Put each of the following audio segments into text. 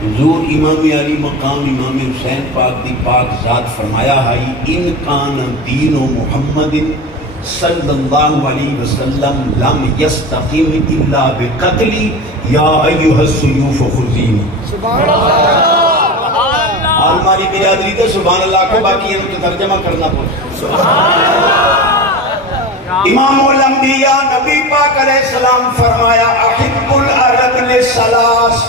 حضور امام علی مقام امام حسین پاک دی پاک ذات فرمایا ہے ان کان دین محمد صلی اللہ علیہ وسلم لم یستقیم الا بقتلی یا ایھا السیوف خذین سبحان اللہ ہماری برادری تو سبحان اللہ کو باقی ہے تو ترجمہ کرنا پڑتا سبحان اللہ امام الانبیاء نبی پاک علیہ السلام فرمایا احب العرب للثلاث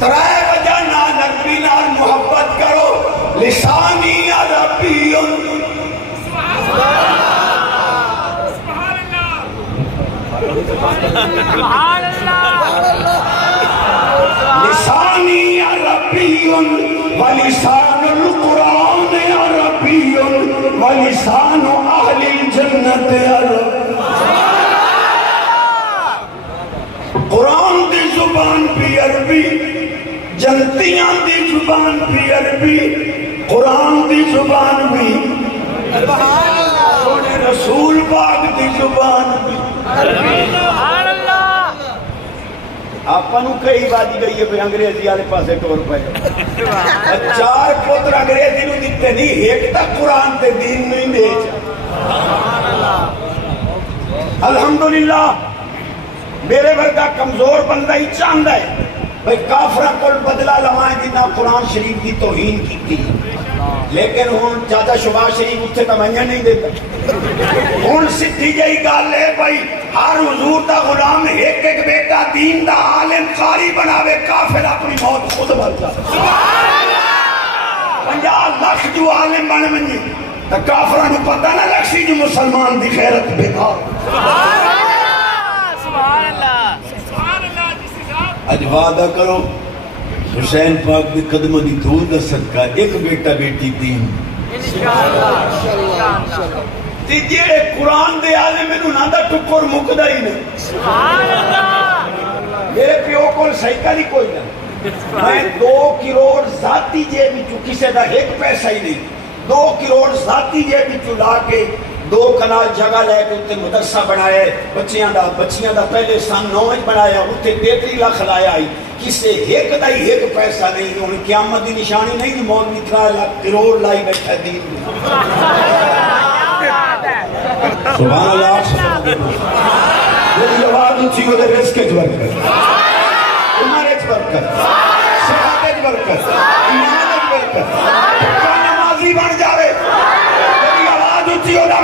ترائے وجہ نال عربی نال محبت کرو لسانی عربی لسانی عربی ولسان القرآن عربی ولسان اہل الجنت عربی قرآن دی زبان بھی عربی جنتیاں دی زبان بھی عربی قرآن دی زبان بھی سونے رسول پاک دی زبان بھی آپ نو کئی بات گئی ہے انگریزی والے پاسے ٹور پہ چار پتر انگریزی نو دیتے نہیں ایک تک قرآن تے دین نہیں دے الحمدللہ میرے ورگا کمزور بندہ ہی چاہتا ہے بھئی کافرہ کل بدلہ لوائیں جنہ قرآن شریف کی توہین کی تھی لیکن ہون چاچا شباز شریف اتھے تمہیں نہیں دیتا ہون سدھی جائی گال لے بھئی ہر حضور دا غلام ایک ایک بیٹا دین دا عالم قاری بناوے کافر اپنی موت خود بھرتا 50 لاکھ جو عالم بنے منجی تا کافرہ نو پتہ نہ لکسی جو مسلمان دی خیرت بیکار اج وعدہ کرو حسین پاک دی قدمہ دی دھول دا صدقہ ایک بیٹا بیٹی دین تی جیڑے قرآن دے آلے میں نہ دا ٹکر مکدہ ہی نہیں میرے پیو کو سائیکہ نہیں کوئی نہیں میں 2 کروڑ ذاتی جے بچو کسے دا ایک پیسہ ہی نہیں 2 کروڑ ذاتی جے بچو لا کے 2 کنال جگہ لے کے اتنے مدرسہ بنایا بچیاں دا پہلے سن 9 بنایا اتنے 33 لاکھ لایا آئی کسے ایک دا ہی ایک پیسہ نہیں انہیں قیامت دی نشانی نہیں دی مولوی 3 لاکھ کروڑ لائی بیٹھا دین سبحان اللہ میری آواز اونچی ہو دے رزق اچ برکت عمر اچ برکت صحت اچ برکت ایمان اچ برکت نمازی بن جاوے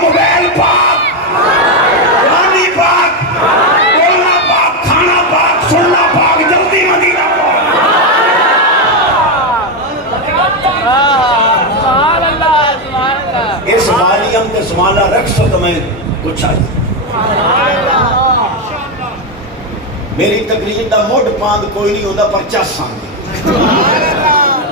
موبائل پاک رانی پاک بولنا پاک کھانا پاک سننا پاک جلدی مدینہ پاک اس مالیم کے سمالہ رکھ سو تو میں کچھ آئی میری تقریر دا موڈ پاند کوئی نہیں ہوتا پر چاس سانگی